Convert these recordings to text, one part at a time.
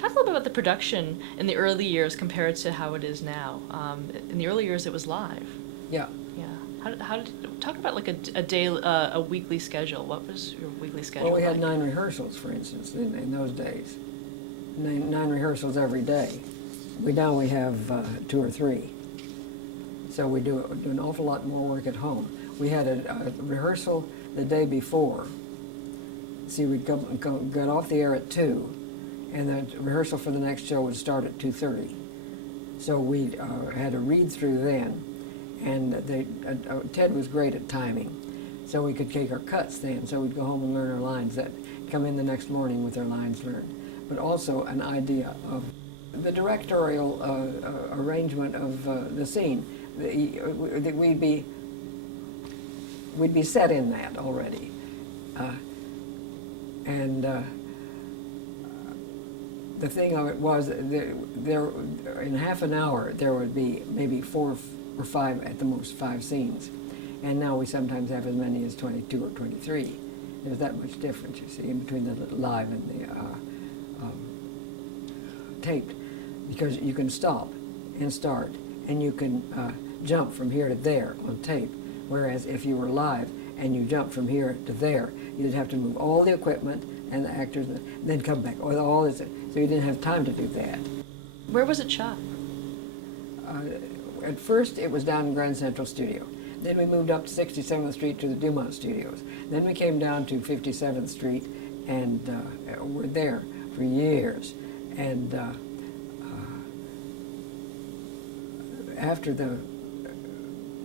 Talk a little bit about the production in the early years compared to how it is now. In the early years, it was live. Yeah. Yeah. How did talk about like a day, a weekly schedule? What was your weekly schedule Well, we had like? 9 rehearsals, for instance, in those days. Nine rehearsals every day. Now we have 2 or 3. So we do an awful lot more work at home. We had a rehearsal the day before. See, we'd get off the air at 2, and the rehearsal for the next show would start at 2:30. So we had a read through then, and Ted was great at timing. So we could take our cuts then, so we'd go home and learn our lines, that come in the next morning with our lines learned. But also an idea of the directorial arrangement of the scene. We'd be set in that already. The thing of it was, there in half an hour there would be maybe 4 or 5, at the most 5 scenes, and now we sometimes have as many as 22 or 23. There's that much difference, you see, in between the live and the taped, because you can stop and start, and you can jump from here to there on tape, whereas if you were live and you jumped from here to there, you'd have to move all the equipment and the actors, and then come back with all this, so you didn't have time to do that. Where was it shot? At first it was down in Grand Central Studio. Then we moved up to 67th Street to the Dumont Studios. Then we came down to 57th Street, and were there for years. And after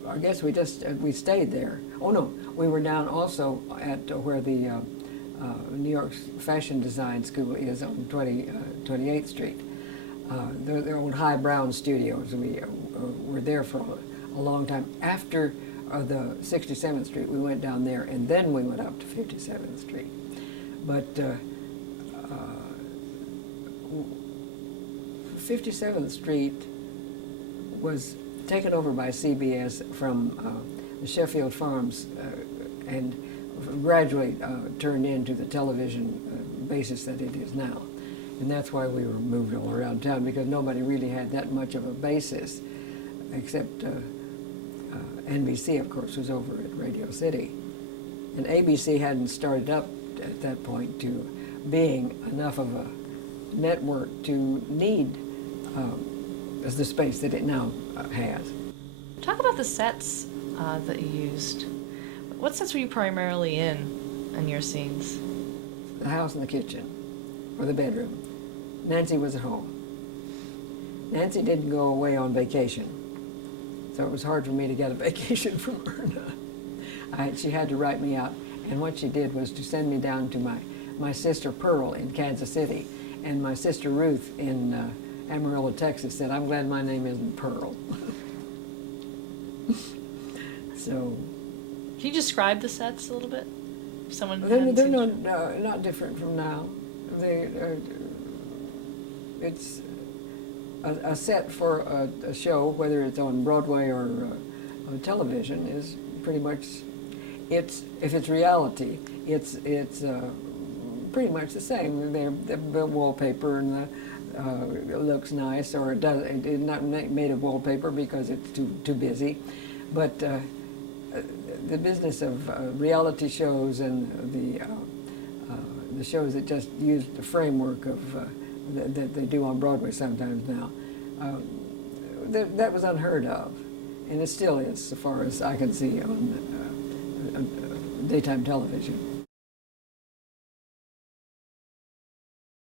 I guess we stayed there. Oh no, we were down also at where the New York Fashion Design School is on 28th Street. Their old High Brown Studios. We were there for a long time. After the 67th Street, we went down there, and then we went up to 57th Street. But 57th Street was taken over by CBS from the Sheffield Farms and gradually turned into the television basis that it is now. And that's why we were moved all around town, because nobody really had that much of a basis, except NBC, of course, was over at Radio City. And ABC hadn't started up at that point to being enough of a network to need the space that it now has. Talk about the sets that you used. What sets were you primarily in your scenes? The house and the kitchen, or the bedroom. Nancy was at home. Nancy didn't go away on vacation, so it was hard for me to get a vacation from her. She had to write me out, and what she did was to send me down to my sister Pearl in Kansas City, and my sister Ruth in Amarillo, Texas, said, "I'm glad my name isn't Pearl." So. Can you describe the sets a little bit? Someone they're not different from now. It's a set for a show, whether it's on Broadway or on television, is pretty much, if it's reality, it's pretty much the same. The wallpaper and it looks nice, or it's not made of wallpaper because it's too busy, but the business of reality shows and the shows that just use the framework of that they do on Broadway sometimes now, that was unheard of, and it still is, so far as I can see on daytime television.